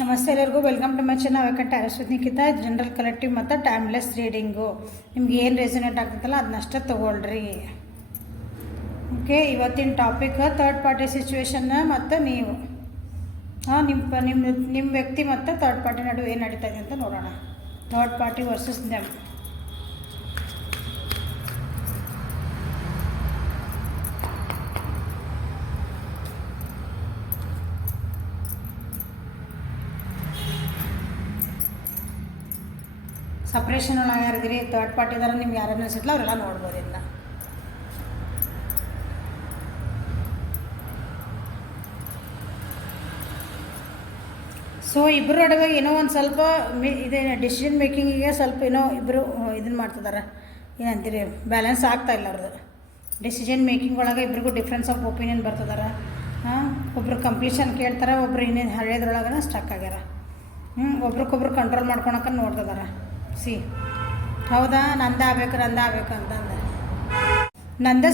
ನಮಸ್ತೆ ಎಲ್ಲರಿಗೂ welcome to my channel welcome to with Nikhita general collective ಮತ್ತು ಟೈಮ್ಲೆಸ್ ರೀಡಿಂಗು ನಿಮ್ಗೆ ಏನು ರೆಸನೇಟ್ ಆಗ್ತೈತಲ್ಲ ಅದನ್ನಷ್ಟೇ ತೊಗೊಳ್ರಿ. ಓಕೆ, ಇವತ್ತಿನ ಟಾಪಿಕ್ ಥರ್ಡ್ ಪಾರ್ಟಿ ಸಿಚುವೇಶನ್ನ ಮತ್ತು ನೀವು ನಿಮ್ಮ ವ್ಯಕ್ತಿ ಮತ್ತು ಥರ್ಡ್ ಪಾರ್ಟಿ ನಡುವೆ ಏನು ನಡೀತಾ ಇದೆ ಅಂತ ನೋಡೋಣ. Third party versus them. Suppression ಒಳಗೆ ಯಾರಿದ್ದೀರಿ, ಥರ್ಡ್ ಪಾರ್ಟಿದಾರ ನಿಮ್ಗೆ ಯಾರನ್ನ ಅನಿಸಿಟ್ಲ ಅವರೆಲ್ಲ ನೋಡ್ಬೋದು ಇಲ್ಲ. ಸೊ ಇಬ್ಬರು ನಡುವೆ ಏನೋ ಒಂದು ಸ್ವಲ್ಪ ಇದೆ ಡಿಸಿಷನ್ ಮೇಕಿಂಗಿಗೆ ಸ್ವಲ್ಪ ಏನೋ ಇಬ್ಬರು ಇದನ್ನು ಮಾಡ್ತಿದ್ದಾರೆ, ಏನಂತೀರಿ ಬ್ಯಾಲೆನ್ಸ್ ಆಗ್ತಾಯಿಲ್ಲ ಅವ್ರದ್ದು. ಡಿಸಿಷನ್ ಮೇಕಿಂಗ್ ಒಳಗೆ ಇಬ್ರಿಗೂ ಡಿಫ್ರೆನ್ಸ್ ಆಫ್ ಒಪಿನಿಯನ್ ಬರ್ತದಾರ. ಒಬ್ರು ಕಂಪ್ಲೀಷನ್ ಕೇಳ್ತಾರೆ, ಒಬ್ರು ಇನ್ನೇನು ಹಳೆಯದ್ರೊಳಗನ ಸ್ಟಕ್ ಆಗ್ಯಾರ. ಒಬ್ರಿಗೊಬ್ರು ಕಂಟ್ರೋಲ್ ಮಾಡ್ಕೊಳಕ್ಕೆ ನೋಡ್ತಿದ್ದಾರೆ. ಹೌದಾ, ನಂದೇ ಆಗ್ಬೇಕು ಅಂತಂದೆ ನಂದೇ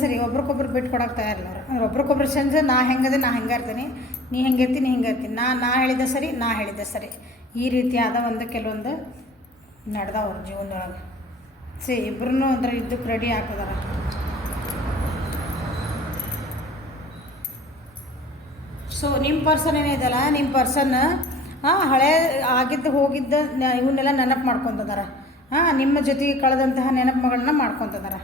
ಸರಿ ಒಬ್ರಿಗೊಬ್ರು ಬಿಟ್ಟು ಕೊಡೋಕೆ ತಯಾರಿಲ್ಲ ಅವರು. ಅಂದ್ರೆ ಒಬ್ರಿಗೊಬ್ರು ಸೆನ್ಸ್ ನಾ ಹೆಂಗದೆ ನಾ ಹೆಂಗೆ ಇರ್ತೀನಿ, ನೀ ಹೆಂಗೆ ಇರ್ತೀನಿ ನಾ ಹೇಳಿದ್ದೆ ಸರಿ ಈ ರೀತಿಯಾದ ಒಂದು ಕೆಲವೊಂದು ನಡೆದವ ಅವ್ರ ಜೀವನದೊಳಗೆ. ಇಬ್ಬರೂ ಅಂದ್ರೆ ಇದ್ದಕ್ಕೆ ರೆಡಿ ಆಗ್ತದಾರ. ಸೊ ನಿಮ್ಮ ಪರ್ಸನ್ ಏನಿದೆಯಲ್ಲ, ನಿಮ್ಮ ಪರ್ಸನ್ ಹಳೆ ಆಗಿದ್ದು ಹೋಗಿದ್ದ ಇವನ್ನೆಲ್ಲ ನೆನಪು ಮಾಡ್ಕೊತಿದ್ದಾರೆ. ನಿಮ್ಮ ಜೊತೆಗೆ ಕಳೆದಂತಹ ನೆನಪುಗಳನ್ನ ಮಾಡ್ಕೊತಿದ್ದಾರೆ.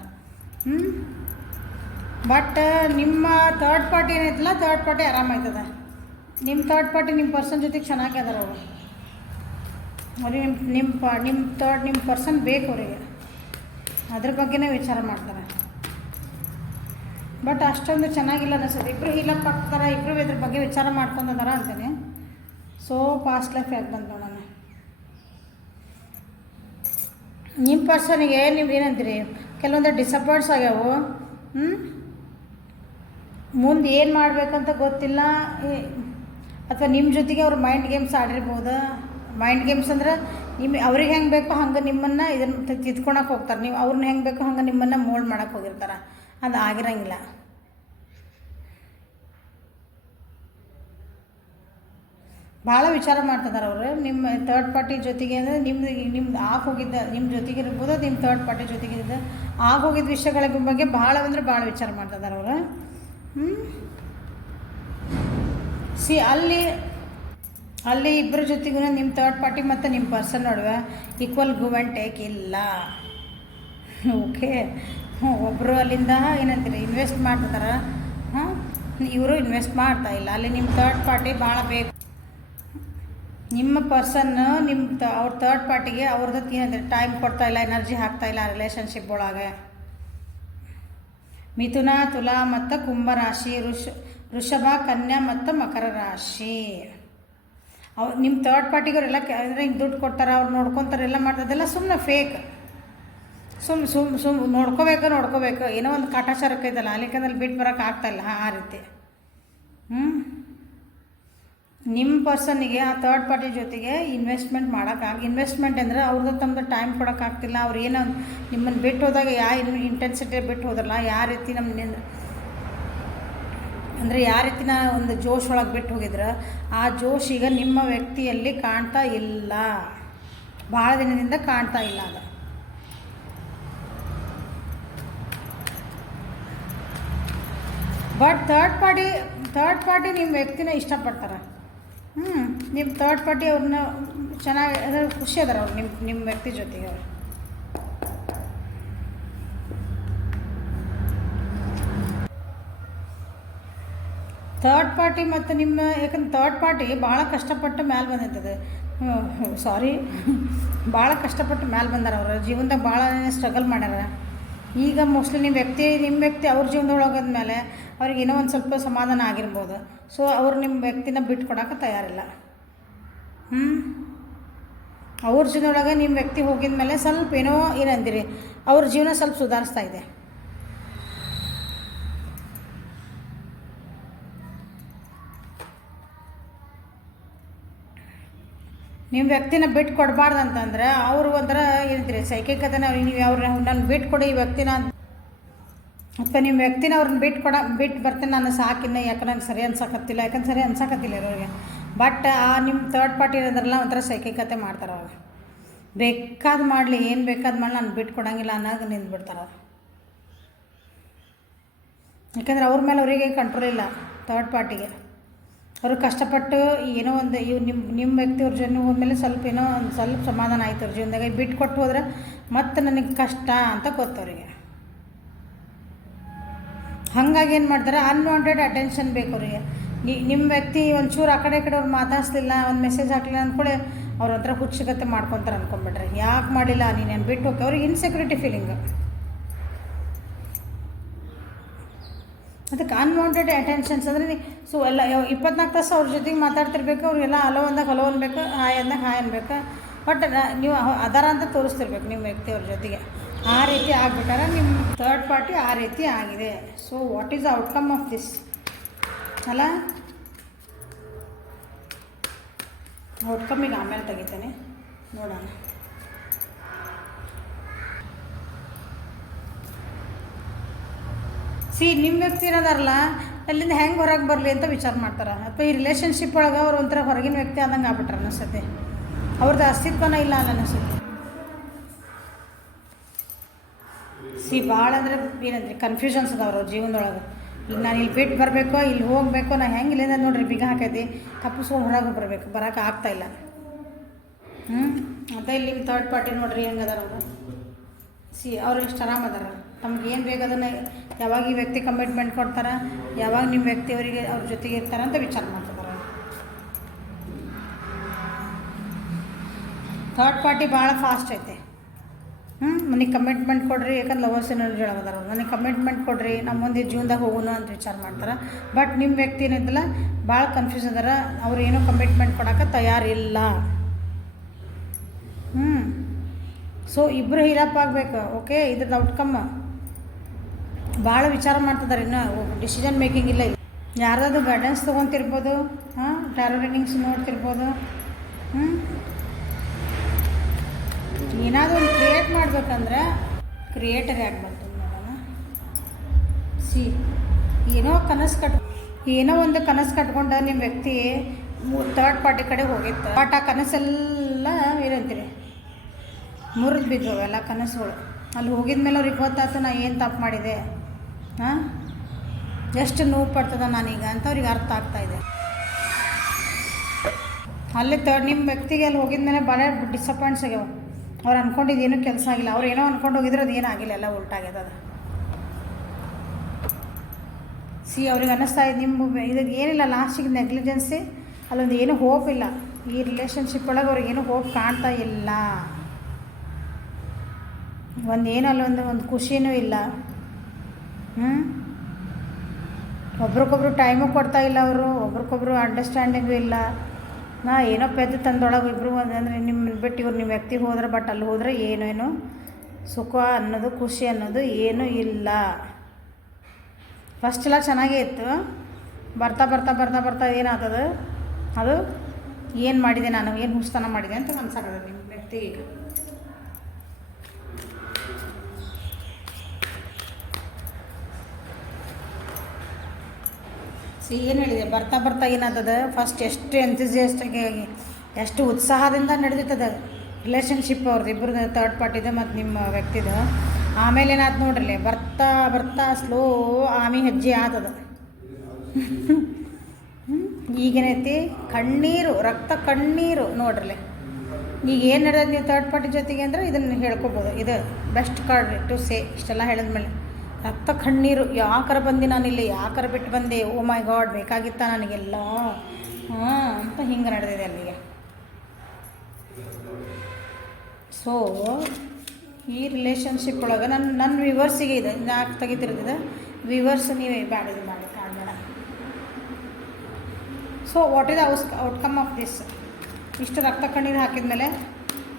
ಬಟ್ ನಿಮ್ಮ ಥರ್ಡ್ ಪಾರ್ಟಿ ಏನೈತಲ್ಲ, ಥರ್ಡ್ ಪಾರ್ಟಿ ಆರಾಮಾಯ್ತದ. ನಿಮ್ಮ ಥರ್ಡ್ ಪಾರ್ಟಿ ನಿಮ್ಮ ಪರ್ಸನ್ ಜೊತೆಗೆ ಚೆನ್ನಾಗಿ ಅದಾರ ಅವರು. ಅವ್ರಿಗೆ ನಿಮ್ಮ ಪರ್ಸನ್ ಬೇಕು ಅವರಿಗೆ, ಅದ್ರ ಬಗ್ಗೆನೇ ವಿಚಾರ ಮಾಡ್ತಾರೆ. ಬಟ್ ಅಷ್ಟೊಂದು ಚೆನ್ನಾಗಿಲ್ಲ ಅನಿಸ್ತದೆ. ಇಬ್ಬರು ಹೀಲಪ್ ಆಗ್ತಾರೆ, ಇಬ್ಬರು ಇದ್ರ ಬಗ್ಗೆ ವಿಚಾರ ಮಾಡ್ಕೊಂಡಿದಾರ ಅಂತೀನಿ. ಸೊ ಪಾಸ್ಟ್ ಲೈಫ್ ಯಾಕೆ ಬಂದು ನೋಡೋಣ. ನಿಮ್ಮ ಪರ್ಸನಿಗೆ ನೀವು ಏನಂತೀರಿ, ಕೆಲವೊಂದು ಡಿಸಪಾಯಿಂಟ್ಸ್ ಆಗ್ಯಾವು. ಮುಂದೆ ಏನು ಮಾಡಬೇಕಂತ ಗೊತ್ತಿಲ್ಲ, ಅಥವಾ ನಿಮ್ಮ ಜೊತೆಗೆ ಅವ್ರು ಮೈಂಡ್ ಗೇಮ್ಸ್ ಆಡಿರ್ಬೋದು. ಮೈಂಡ್ ಗೇಮ್ಸ್ ಅಂದ್ರೆ ಅವ್ರಿಗೆ ಹೆಂಗೆ ಬೇಕೋ ಹಂಗೆ ನಿಮ್ಮನ್ನು ಇದನ್ನು ತಿದ್ಕೊಳಕ್ಕೆ ಹೋಗ್ತಾರೆ. ನೀವು ಅವ್ರನ್ನ ಹೆಂಗೆ ಬೇಕೋ ಹಂಗೆ ನಿಮ್ಮನ್ನು ಮೋಲ್ಡ್ ಮಾಡೋಕ್ಕೆ ಹೋಗಿರ್ತಾರೆ. ಅದು ಆಗಿರಂಗಿಲ್ಲ. ಭಾಳ ವಿಚಾರ ಮಾಡ್ತಿದ್ದಾರೆ ಅವರು ನಿಮ್ಮ ಥರ್ಡ್ ಪಾರ್ಟಿ ಜೊತೆಗೆ. ಅಂದರೆ ನಿಮ್ದು ಹೋಗಿದ್ದ ನಿಮ್ಮ ಜೊತೆಗೆ ಇರ್ಬೋದು, ನಿಮ್ಮ ಥರ್ಡ್ ಪಾರ್ಟಿ ಜೊತೆಗಿದ್ದ ಹೋಗಿದ್ದ ವಿಷಯಗಳ ಬಗ್ಗೆ ಭಾಳ ಅಂದರೆ ಭಾಳ ವಿಚಾರ ಮಾಡ್ತಿದ್ದಾರೆ ಅವರು. ಅಲ್ಲಿ ಇಬ್ಬರ ಜೊತೆಗೂ ನಿಮ್ಮ ಥರ್ಡ್ ಪಾರ್ಟಿ ಮತ್ತು ನಿಮ್ಮ ಪರ್ಸನ್ ನಡುವೆ ಈಕ್ವಲ್ ಗಿವ್ ಆ್ಯಂಡ್ ಟೇಕ್ ಇಲ್ಲ. ಓಕೆ, ಒಬ್ಬರು ಅಲ್ಲಿಂದ ಏನಂತೀರಿ ಇನ್ವೆಸ್ಟ್ ಮಾಡ್ತಿದ್ದಾರೆ, ಇವರು ಇನ್ವೆಸ್ಟ್ ಮಾಡ್ತಾ ಇಲ್ಲ. ಅಲ್ಲಿ ನಿಮ್ಮ ಥರ್ಡ್ ಪಾರ್ಟಿ ಭಾಳ ಬೇಕು. ನಿಮ್ಮ ಪರ್ಸನ್ನು ಅವ್ರ ಥರ್ಡ್ ಪಾರ್ಟಿಗೆ ಅವ್ರದ್ದು ಏನಂದ್ರೆ ಟೈಮ್ ಕೊಡ್ತಾಯಿಲ್ಲ, ಎನರ್ಜಿ ಹಾಕ್ತಾಯಿಲ್ಲ ರಿಲೇಷನ್ಶಿಪ್ ಒಳಗೆ. ಮಿಥುನ, ತುಲಾ ಮತ್ತು ಕುಂಭ ರಾಶಿ, ವೃಷಭ, ಕನ್ಯಾ ಮತ್ತು ಮಕರ ರಾಶಿ. ನಿಮ್ಮ ಥರ್ಡ್ ಪಾರ್ಟಿಗವರೆಲ್ಲ ಅಂದರೆ ಹಿಂಗೆ ದುಡ್ಡು ಕೊಡ್ತಾರೆ, ಅವ್ರು ನೋಡ್ಕೊತಾರೆ, ಎಲ್ಲ ಮಾಡ್ತದೆಲ್ಲ ಸುಮ್ಮನೆ ಫೇಕ್. ನೋಡ್ಕೋಬೇಕು ಏನೋ ಒಂದು ಕಾಟಾಚಾರಕ್ಕೆ ಇದಲ್ಲ, ಅಲ್ಲಿಕಂದಲ್ಲಿ ಬಿಟ್ಟು ಬರೋಕೆ ಆಗ್ತಾಯಿಲ್ಲ. ಆ ರೀತಿ ನಿಮ್ಮ ಪರ್ಸನ್ನಿಗೆ ಆ ಥರ್ಡ್ ಪಾರ್ಟಿ ಜೊತೆಗೆ ಇನ್ವೆಸ್ಟ್ಮೆಂಟ್ ಅಂದರೆ ಅವ್ರದ್ದು ತಮ್ಮದು ಟೈಮ್ ಕೊಡೋಕ್ಕಾಗ್ತಿಲ್ಲ. ಅವ್ರು ಏನೋ ನಿಮ್ಮನ್ನು ಬಿಟ್ಟು ಹೋದಾಗ ಇಂಟೆನ್ಸಿಟಿ ಬಿಟ್ಟು ಹೋದ್ರಲ್ಲ, ಯಾವ ರೀತಿ ಅಂದರೆ ಯಾವ ರೀತಿನ ಒಂದು ಜೋಶ್ ಒಳಗೆ ಬಿಟ್ಟು ಹೋಗಿದ್ರೆ ಆ ಜೋಶ್ ಈಗ ನಿಮ್ಮ ವ್ಯಕ್ತಿಯಲ್ಲಿ ಕಾಣ್ತಾ ಇಲ್ಲ, ಭಾಳ ದಿನದಿಂದ ಕಾಣ್ತಾ ಇಲ್ಲ. ಅದು ಬಟ್ ಥರ್ಡ್ ಪಾರ್ಟಿ ನಿಮ್ಮ ವ್ಯಕ್ತಿನ ಇಷ್ಟಪಡ್ತಾರೆ. ನಿಮ್ಮ ಥರ್ಡ್ ಪಾರ್ಟಿ ಅವ್ರನ್ನ ಚೆನ್ನಾಗಿ ಅಂದರೆ ಖುಷಿ ಅದಾರ ಅವ್ರು ನಿಮ್ಮ ವ್ಯಕ್ತಿ ಜೊತೆಗೆ. ಅವರು ಥರ್ಡ್ ಪಾರ್ಟಿ ಮತ್ತು ಯಾಕಂದ್ರೆ ಥರ್ಡ್ ಪಾರ್ಟಿ ಭಾಳ ಕಷ್ಟಪಟ್ಟು ಮ್ಯಾಲೆ ಬಂದಿರ್ತದೆ. ಭಾಳ ಕಷ್ಟಪಟ್ಟು ಮ್ಯಾಲೆ ಬಂದಾರ. ಅವರು ಜೀವನದಾಗ ಭಾಳ ಸ್ಟ್ರಗಲ್ ಮಾಡ್ಯಾರ. ಈಗ ಮೋಸ್ಟ್ಲಿ ನಿಮ್ಮ ವ್ಯಕ್ತಿ ಅವ್ರ ಜೀವನದೊಳಗದ ಮೇಲೆ ಅವ್ರಿಗೆ ಏನೋ ಒಂದು ಸ್ವಲ್ಪ ಸಮಾಧಾನ ಆಗಿರ್ಬೋದು. ಸೊ ಅವ್ರು ನಿಮ್ಮ ವ್ಯಕ್ತಿನ ಬಿಟ್ಟು ಕೊಡೋಕೆ ತಯಾರಿಲ್ಲ. ಅವ್ರ ಜೀವನದೊಳಗೆ ನಿಮ್ಮ ವ್ಯಕ್ತಿ ಹೋಗಿದ ಮೇಲೆ ಸ್ವಲ್ಪ ಏನೋ ಏನಂದಿರಿ ಅವ್ರ ಜೀವನ ಸ್ವಲ್ಪ ಸುಧಾರಿಸ್ತಾ ಇದೆ. ನಿಮ್ಮ ವ್ಯಕ್ತಿನ ಬಿಟ್ಟು ಕೊಡಬಾರ್ದು ಅಂತಂದ್ರೆ ಅವರು ಒಂಥರ ಏನಂತೀರಿ ಸೈಕಿಕ್ ಅದನ್ನು ನೀವು ನಾನು ಬಿಟ್ಟು ಕೊಡಿ ಈ ವ್ಯಕ್ತಿನ ಅಥವಾ ನಿಮ್ಮ ವ್ಯಕ್ತಿನ ಅವ್ರನ್ನ ಬಿಟ್ಟು ಬರ್ತೇನೆ ನಾನು ಸಾಕಿನ್ನ ಯಾಕೆ ನಂಗೆ ಸರಿ ಅನ್ಸಕತ್ತಿಲ್ಲ, ಯಾಕಂದ್ರೆ ಸರಿ ಅನ್ಸಕತ್ತಿಲ್ಲ ಇರೋರಿಗೆ. ಬಟ್ ಆ ನಿಮ್ಮ ಥರ್ಡ್ ಪಾರ್ಟಿ ಇರೋದ್ರಲ್ಲ ಒಂಥರ ಸೈಕಿಕತೆ ಮಾಡ್ತಾರೆ ಅವ್ರು. ಬೇಕಾದ ಮಾಡಲಿ, ಏನು ಬೇಕಾದ ಮಾಡಲಿ, ನಾನು ಬಿಟ್ಕೊಡಂಗಿಲ್ಲ ಅನ್ನೋದು ನಿಂತ್ಬಿಡ್ತಾರೆ ಅವ್ರು. ಯಾಕಂದ್ರೆ ಅವ್ರ ಮೇಲೆ ಅವರಿಗೆ ಕಂಟ್ರೋಲ್ ಇಲ್ಲ ಥರ್ಡ್ ಪಾರ್ಟಿಗೆ. ಅವರು ಕಷ್ಟಪಟ್ಟು ಏನೋ ಒಂದು ನಿಮ್ಮ ವ್ಯಕ್ತಿ ಅವ್ರ ಜನ ಹೋದ್ಮೇಲೆ ಒಂದು ಸ್ವಲ್ಪ ಸಮಾಧಾನ ಆಯ್ತು ಅವ್ರ ಜೀವನದಾಗ. ಬಿಟ್ಟು ಕೊಟ್ಟು ಹೋದ್ರೆ ಮತ್ತೆ ನನಗೆ ಕಷ್ಟ ಅಂತ ಗೊತ್ತವರಿಗೆ. ಹಾಗಾಗಿ ಏನು ಮಾಡ್ತಾರೆ, ಅನ್ವಾಂಟೆಡ್ ಅಟೆನ್ಷನ್ ಬೇಕು ಅವರಿಗೆ. ನಿಮ್ಮ ವ್ಯಕ್ತಿ ಒಂಚೂರು ಆ ಕಡೆ ಅವ್ರು ಮಾತಾಡಿಸ್ಲಿಲ್ಲ, ಒಂದು ಮೆಸೇಜ್ ಹಾಕಲಿಲ್ಲ ಅಂದ್ಕೊಳ್ಳಿ ಅವ್ರ ಒಂಥರ ಹುಚ್ಚುಗತ್ತೆ ಮಾಡ್ಕೊತಾರೆ ಅಂದ್ಕೊಂಬಿಟ್ರೆ. ಯಾಕೆ ಮಾಡಿಲ್ಲ ನೀನೇನು ಬಿಟ್ಟು ಹೋಗಿ ಅವ್ರಿಗೆ ಇನ್ಸೆಕ್ಯೂರಿಟಿ ಫೀಲಿಂಗ್. ಅದಕ್ಕೆ ಅನ್ವಾಂಟೆಡ್ ಅಟೆನ್ಷನ್ಸ್ ಅಂದರೆ ಸೊ ಎಲ್ಲ 24 ತಾಸು ಅವ್ರ ಜೊತೆಗೆ ಮಾತಾಡ್ತಿರ್ಬೇಕು. ಅವ್ರಿಗೆಲ್ಲ ಹಲೋ ಅಂದಾಗ ಹಲೋ ಅನ್ಬೇಕು, ಹಾಯ್ ಅಂದಾಗ ಹಾಯ್ ಅನ್ಬೇಕು. ಬಟ್ ನೀವು ಅದರ ಅಂತ ತೋರಿಸ್ತಿರ್ಬೇಕು ನಿಮ್ಮ ವ್ಯಕ್ತಿ ಅವ್ರ ಜೊತೆಗೆ. ಆ ರೀತಿ ಆಗ್ಬಿಟ್ಟಾರೆ ನಿಮ್ಮ ಥರ್ಡ್ ಪಾರ್ಟಿ, ಆ ರೀತಿ ಆಗಿದೆ. So what is the outcome of this ಅಲ್ಲ? ಔಟ್ಕಮ್ಮಿಗೆ ಆಮೇಲೆ ತೆಗಿತೇನೆ, ನೋಡೋಣ. ನಿಮ್ಮ ವ್ಯಕ್ತಿ ಏನದಾರಲ್ಲ ಅಲ್ಲಿಂದ ಹೆಂಗೆ ಹೊರಗೆ ಬರಲಿ ಅಂತ ವಿಚಾರ ಮಾಡ್ತಾರೆ. ಅಥವಾ ಈ ರಿಲೇಷನ್ಶಿಪ್ ಒಳಗೆ ಅವ್ರು ಒಂಥರ ಹೊರಗಿನ ವ್ಯಕ್ತಿ ಆದಂಗೆ ಆಗ್ಬಿಟ್ರೆ ಅನಿಸುತ್ತೆ. ಅವ್ರದ್ದು ಅಸ್ತಿತ್ವನೇ ಇಲ್ಲ ಅನಿಸುತ್ತೆ. ಭಾಳ ಅಂದರೆ ಏನಂದ್ರೆ ಕನ್ಫ್ಯೂಷನ್ಸ್ ಅದಾವ್ರು ಅವ್ರ ಜೀವನದೊಳಗೆ. ಈಗ ನಾನು ಇಲ್ಲಿ ಬಿಟ್ಟು ಬರಬೇಕು, ಇಲ್ಲಿ ಹೋಗಬೇಕು, ನಾನು ಹೆಂಗೆ ಇಲ್ಲಿಂದ ನೋಡ್ರಿ ಬಿಗ ಹಾಕೈತಿ ತಪ್ಪಿಸ್ಕೊಂಡು ಹೊರಗೆ ಬರಬೇಕು, ಬರೋಕೆ ಆಗ್ತಾಯಿಲ್ಲ. ಮತ್ತು ಇಲ್ಲಿ ನಿಮ್ಮ ಥರ್ಡ್ ಪಾರ್ಟಿ ನೋಡ್ರಿ ಹೆಂಗೆ ಅದಾರ ಅವರು. ಅವ್ರು ಎಷ್ಟು ಆರಾಮದಾರ, ತಮ್ಗೆ ಏನು ಬೇಕು ಅದನ್ನು ಯಾವಾಗ ಈ ವ್ಯಕ್ತಿ ಕಮಿಟ್ಮೆಂಟ್ ಕೊಡ್ತಾರೆ, ಯಾವಾಗ ನಿಮ್ಮ ವ್ಯಕ್ತಿ ಅವರಿಗೆ ಅವ್ರ ಜೊತೆಗೆ ಇರ್ತಾರೆ ಅಂತ ವಿಚಾರ ಮಾಡ್ತಿದ್ದಾರೆ. ಥರ್ಡ್ ಪಾರ್ಟಿ ಭಾಳ ಫಾಸ್ಟ್ ಐತೆ. ನನಗೆ ಕಮಿಟ್ಮೆಂಟ್ ಕೊಡ್ರಿ, ಯಾಕಂದ್ರೆ ಲವರ್ಸ್ ಎನರ್ಜಿ ಒಳಗದಾರ. ನನಗೆ ಕಮಿಟ್ಮೆಂಟ್ ಕೊಡ್ರಿ, ನಮ್ಮ ಮುಂದೆ ಜೀವನದಾಗ ಹೋಗೋಣ ಅಂತ ವಿಚಾರ ಮಾಡ್ತಾರೆ. ಬಟ್ ನಿಮ್ಮ ವ್ಯಕ್ತಿ ಏನಿದ್ದಲ್ಲ ಭಾಳ ಕನ್ಫ್ಯೂಸ್ ಅದಾರ. ಅವ್ರು ಏನೋ ಕಮಿಟ್ಮೆಂಟ್ ಕೊಡೋಕೆ ತಯಾರಿಲ್ಲ. ಸೊ ಇಬ್ಬರು ಹೀರಪ್ ಆಗಬೇಕು. ಓಕೆ, ಇದ್ರದ್ದು ಔಟ್ಕಮ್ ಭಾಳ ವಿಚಾರ ಮಾಡ್ತಿದ್ದಾರೆ. ಇನ್ನೂ ಡಿಸಿಷನ್ ಮೇಕಿಂಗ್ ಇಲ್ಲ. ಯಾರ್ದಾದ್ರು ಗೈಡೆನ್ಸ್ ತೊಗೊತಿರ್ಬೋದು, ಟ್ಯಾರೋ ರೀಡಿಂಗ್ಸ್ ನೋಡ್ತಿರ್ಬೋದು. ಏನಾದರೂ ಒಂದು ಕ್ರಿಯೇಟ್ ಮಾಡಬೇಕಂದ್ರೆ ಕ್ರಿಯೇಟರ್ ಯಾಕೆ ಬಂತು ನೋಡೋಣ. ಏನೋ ಒಂದು ಕನಸು ಕಟ್ಕೊಂಡು ನಿಮ್ಮ ವ್ಯಕ್ತಿ ಥರ್ಡ್ ಪಾರ್ಟಿ ಕಡೆ ಹೋಗಿತ್ತು. ಬಟ್ ಆ ಕನಸೆಲ್ಲ ಏನಂತೀರಿ ಮುರಿದು ಬಿದ್ದು ಅವೆಲ್ಲ ಕನಸುಗಳು. ಅಲ್ಲಿ ಹೋಗಿದ ಮೇಲೆ ಅವ್ರಿಗೆ ಗೊತ್ತಾಯ್ತು ನಾ ಏನು ತಪ್ಪು ಮಾಡಿದೆ, ಎಷ್ಟು ನೋವು ಪಡ್ತದ ನಾನೀಗ ಅಂತ ಅವ್ರಿಗೆ ಅರ್ಥ ಆಗ್ತಾಯಿದೆ. ಅಲ್ಲಿ ನಿಮ್ಮ ವ್ಯಕ್ತಿಗೆ ಅಲ್ಲಿ ಹೋಗಿದ ಮೇಲೆ ಭಾಳ ಡಿಸಪಾಯಿಂಟ್ಸ್ ಆಗ್ಯಾವ. ಅವ್ರು ಅಂದ್ಕೊಂಡಿದ್ದು ಏನೂ ಕೆಲಸ ಆಗಿಲ್ಲ. ಅವ್ರು ಏನೋ ಅಂದ್ಕೊಂಡು ಹೋಗಿದ್ರೆ ಅದು ಏನಾಗಿಲ್ಲ, ಎಲ್ಲ ಉಲ್ಟಾಗ್ಯದ. ಅದು ಅವ್ರಿಗೆ ಅನ್ನಿಸ್ತಾ ಇದೆ ನಿಮ್ಮ ಇದಕ್ಕೆ ಏನಿಲ್ಲ, ಲಾಸ್ಟಿಗೆ ನೆಗ್ಲಿಜೆನ್ಸಿ, ಅಲ್ಲೊಂದು ಏನೂ ಹೋಪ್ ಇಲ್ಲ. ಈ ರಿಲೇಷನ್ಶಿಪ್ ಒಳಗೆ ಅವ್ರಿಗೆ ಏನೂ ಹೋಪ್ ಕಾಣ್ತಾ ಇಲ್ಲ. ಏನೋ ಅಲ್ಲೊಂದು ಖುಷಿನೂ ಇಲ್ಲ. ಒಬ್ರಿಗೊಬ್ರು ಟೈಮು ಕೊಡ್ತಾ ಇಲ್ಲ ಅವರು, ಒಬ್ರಿಗೊಬ್ರು ಅಂಡರ್ಸ್ಟ್ಯಾಂಡಿಂಗು ಇಲ್ಲ. ಏನೋ ಪೆದ್ದು ತಂದೊಳಗೆ ಇಬ್ಬರು ಅಂದರೆ ನಿಮ್ಮ ಬಿಟ್ಟು ಇವ್ರು ನಿಮ್ಮ ವ್ಯಕ್ತಿಗೆ ಹೋದ್ರೆ, ಬಟ್ ಅಲ್ಲಿ ಹೋದರೆ ಏನೇನು ಸುಖ ಅನ್ನೋದು, ಖುಷಿ ಅನ್ನೋದು ಏನೂ ಇಲ್ಲ. ಫಸ್ಟ್ ಎಲ್ಲ ಚೆನ್ನಾಗೇ ಇತ್ತು. ಬರ್ತಾ ಬರ್ತಾ ಬರ್ತಾ ಬರ್ತಾ ಏನಾಗ್ತದೆ, ಅದು ಏನು ಮಾಡಿದೆ ನಾನು, ಏನು ಹುಸ್ತನ ಮಾಡಿದೆ ಅಂತ ಅನ್ಸಾಕದ ನಿಮ್ಮ ವ್ಯಕ್ತಿಗೆ. ಏನು ಹೇಳಿದೆ, ಬರ್ತಾ ಬರ್ತಾ ಏನಾಗ್ತದೆ, ಫಸ್ಟ್ ಎಷ್ಟು ಎಂಥೂಸಿಯಾಸ್ಟಾಗಿ ಎಷ್ಟು ಉತ್ಸಾಹದಿಂದ ನಡೆದಿರ್ತದೆ ರಿಲೇಷನ್ಶಿಪ್ ಅವ್ರದ್ದು ಇಬ್ಬರದ್ದು, ಥರ್ಡ್ ಪಾರ್ಟಿದು ಮತ್ತು ನಿಮ್ಮ ವ್ಯಕ್ತಿದು. ಆಮೇಲೆ ಏನಾಯ್ತು ನೋಡ್ರಿ, ಬರ್ತಾ ಬರ್ತಾ ಸ್ಲೋ ಆಮಿ ಹೆಜ್ಜೆ ಆತದ. ಈಗೇನೈತಿ ಕಣ್ಣೀರು, ರಕ್ತ ಕಣ್ಣೀರು ನೋಡ್ರಿ. ಈಗ ಏನು ನಡೆಯೋದು ನೀವು ಥರ್ಡ್ ಪಾರ್ಟಿ ಜೊತೆಗೆ ಅಂದರೆ ಇದನ್ನು ಹೇಳ್ಕೊಬೋದು. ಇದು ಬೆಸ್ಟ್ ಕಾರ್ಡ್ ಟು ಸೇ. ಇಷ್ಟೆಲ್ಲ ಹೇಳಿದ್ಮೇಲೆ ರಕ್ತ ಕಣ್ಣೀರು, ಯಾಕರ ಬಂದೆ ನಾನಿಲ್ಲಿ, ಯಾಕರ ಬಿಟ್ಟು ಬಂದೆ, ಓ ಮೈ ಗಾಡ್ ಬೇಕಾಗಿತ್ತ ನನಗೆಲ್ಲ ಅಂತ ಹಿಂಗೆ ನಡೆದಿದೆ ಅಲ್ಲಿಗೆ. ಸೊ ಈ ರಿಲೇಷನ್ಶಿಪ್ ಒಳಗೆ ನನ್ನ ವ್ಯೂವರ್ಸಿಗೆ ಇದೆ, ಯಾಕೆ ತೆಗಿತಿರ್ತದೆ ವ್ಯೂವರ್ಸ್ ನೀವೇ ಬ್ಯಾಡ ಇದು ಮಾಡಿ ಕಾಣಬೇಡ. So what is outcome of this? ಇಷ್ಟು ರಕ್ತ ಕಣ್ಣೀರು ಹಾಕಿದ್ಮೇಲೆ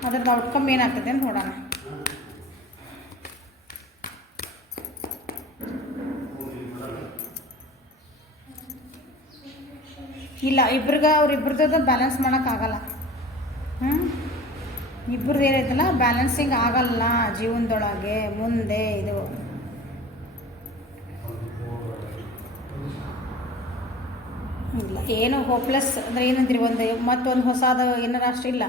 ಅದ್ರದ್ದು ಔಟ್ಕಮ್ ಏನಾಗ್ತದೆ ಅಂತ ನೋಡೋಣ. ಇಲ್ಲ, ಅವ್ರಿಬ್ರದ್ದು ಬ್ಯಾಲೆನ್ಸ್ ಮಾಡೋಕ್ಕಾಗಲ್ಲ. ಇಬ್ಬರದ್ದು ಏನೈತಲ್ಲ ಬ್ಯಾಲೆನ್ಸಿಂಗ್ ಆಗಲ್ಲ ಜೀವನದೊಳಗೆ ಮುಂದೆ. ಇದು ಏನು ಹೋಪ್ಲೆಸ್ ಅಂದರೆ ಏನಂತೀರಿ ಒಂದು ಮತ್ತೊಂದು ಹೊಸಾದ ಏನಾರ ಅಷ್ಟು ಇಲ್ಲ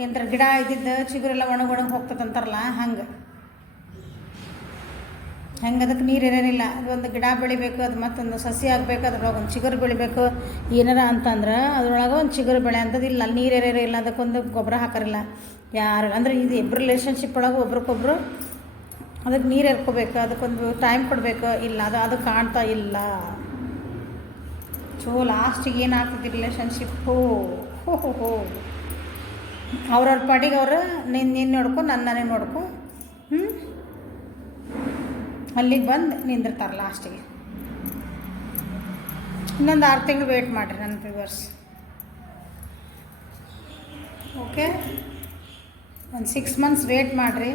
ಏನಂತಾರೆ ಗಿಡ ಇದ್ದಿದ್ದು ಚಿಗುರೆಲ್ಲ ಒಣಗೊಣಗೆ ಹೋಗ್ತದೆ ಅಂತಾರಲ್ಲ ಹಂಗೆ ಅದಕ್ಕೆ ನೀರು ಇರೋನಿಲ್ಲ ಅದು ಒಂದು ಗಿಡ ಬೆಳಿಬೇಕು ಅದು ಮತ್ತೊಂದು ಸಸಿ ಆಗಬೇಕು ಅದ್ರೊಳಗೆ ಒಂದು ಚಿಗುರು ಬೆಳಿಬೇಕು ಏನಾರ ಅಂತಂದ್ರೆ ಅದ್ರೊಳಗೆ ಒಂದು ಚಿಗುರು ಬೆಳೆ ಅಂಥದ್ದಿಲ್ಲ ನೀರು ಇಲ್ಲ ಅದಕ್ಕೊಂದು ಗೊಬ್ಬರ ಹಾಕೋರಿಲ್ಲ ಯಾರು ಅಂದರೆ ಇದು ಇಬ್ಬರು ರಿಲೇಷನ್ಶಿಪ್ ಒಳಗೆ ಒಬ್ರಿಗೊಬ್ರು ಅದಕ್ಕೆ ನೀರು ಎರ್ಕೋಬೇಕು ಅದಕ್ಕೊಂದು ಟೈಮ್ ಕೊಡಬೇಕು ಇಲ್ಲ ಅದು ಕಾಣ್ತಾ ಇಲ್ಲ. ಸೊ ಲಾಸ್ಟಿಗೆ ಏನಾಗ್ತದೆ ರಿಲೇಷನ್ಶಿಪ್ಪು ಹೋ ಅವ್ರವ್ರ ಪಾಡಿಗೆ ಅವರು ನೀನು ನೋಡ್ಕೊ ನಾನೇ ನೋಡ್ಕೊ ಅಲ್ಲಿಗೆ ಬಂದು ನಿಂದಿರ್ತಾರೆ ಲಾಸ್ಟಿಗೆ. ಇನ್ನೊಂದು 6 ತಿಂಗಳು ವೆಯ್ಟ್ ಮಾಡಿರಿ ನನ್ನ ವ್ಯೂವರ್ಸ್. ಓಕೆ, ಒಂದು 6 ಮಂತ್ಸ್ ವೆಯ್ಟ್ ಮಾಡಿರಿ,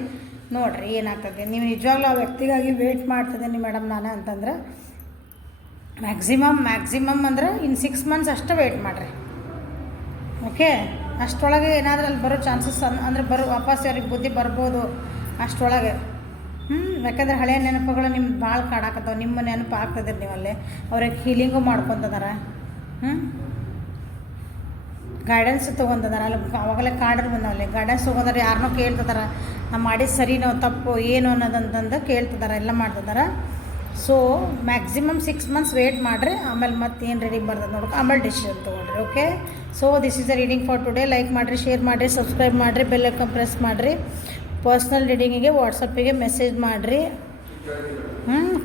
ನೋಡಿರಿ ಏನಾಗ್ತದೆ. ನೀವು ನಿಜವಾಗ್ಲೂ ಆ ವ್ಯಕ್ತಿಗಾಗಿ ವೆಯ್ಟ್ ಮಾಡ್ತಿದ್ದೀನಿ ಮೇಡಮ್ ನಾನು ಅಂತಂದ್ರೆ ಮ್ಯಾಕ್ಸಿಮಮ್ ಅಂದ್ರೆ ಇನ್ನು 6 ಮಂತ್ಸ್ ಅಷ್ಟೇ ವೆಯ್ಟ್ ಮಾಡಿರಿ. ಓಕೆ, ಅಷ್ಟರೊಳಗೆ ಏನಾದರೂ ಅಲ್ಲಿ ಬರೋ ಚಾನ್ಸಸ್ ಅಂದರೆ ವಾಪಸ್ ಅವ್ರಿಗೆ ಬುದ್ಧಿ ಬರ್ಬೋದು ಅಷ್ಟರೊಳಗೆ. ಯಾಕಂದ್ರೆ ಹಳೆಯ ನೆನಪುಗಳು ನಿಮ್ಗೆ ಭಾಳ ಕಾಡಾಕತ್ತವೆ, ನಿಮ್ಮ ನೆನಪು ಆಗ್ತದೆ ನೀವಲ್ಲೇ ಅವ್ರಿಗೆ ಹೀಲಿಂಗು ಮಾಡ್ಕೊತದಾರ, ಗೈಡೆನ್ಸ್ ತೊಗೊಂತದಾರ. ಅಲ್ಲಿ ಅವಾಗಲೇ ಕಾಡ್ರು ಬಂದವಲ್ಲಿ ಗೈಡೆನ್ಸ್ ತೊಗೊಂಡ್ರೆ ಯಾರನ್ನೋ ಕೇಳ್ತಿದಾರ, ನಾವು ಮಾಡಿದ್ದು ಸರಿನೋ ತಪ್ಪು ಏನು ಅನ್ನೋದಂತಂದು ಕೇಳ್ತಿದಾರ, ಎಲ್ಲ ಮಾಡ್ತಿದಾರ. ಸೊ ಮ್ಯಾಕ್ಸಿಮಮ್ 6 ಮಂತ್ಸ್ ವೆಯ್ಟ್ ಮಾಡಿರಿ, ಆಮೇಲೆ ಮತ್ತೆ ಏನು ರೀಡಿಂಗ್ ಬರ್ತದೆ ನೋಡ್ಕೊ ಆಮೇಲೆ ಡಿಸಿಷನ್ ತೊಗೊಳ್ರಿ. Okay, so this is the reading for today. Like ಮಾಡಿರಿ, ಶೇರ್ ಮಾಡಿರಿ, ಸಬ್ಸ್ಕ್ರೈಬ್ ಮಾಡಿರಿ, ಬೆಲ್ ಐಕಾನ್ ಪ್ರೆಸ್ ಮಾಡಿರಿ. ಪರ್ಸ್ನಲ್ ರೀಡಿಂಗಿಗೆ ವಾಟ್ಸಪ್ಪಿಗೆ ಮೆಸೇಜ್ ಮಾಡಿರಿ.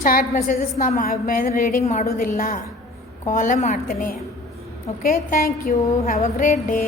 ಚಾಟ್ ಮೆಸೇಜಸ್ ನಾನು ರೀಡಿಂಗ್ ಮಾಡೋದಿಲ್ಲ, ಕಾಲೇ ಮಾಡ್ತೀನಿ. Okay, thank you, have a great day.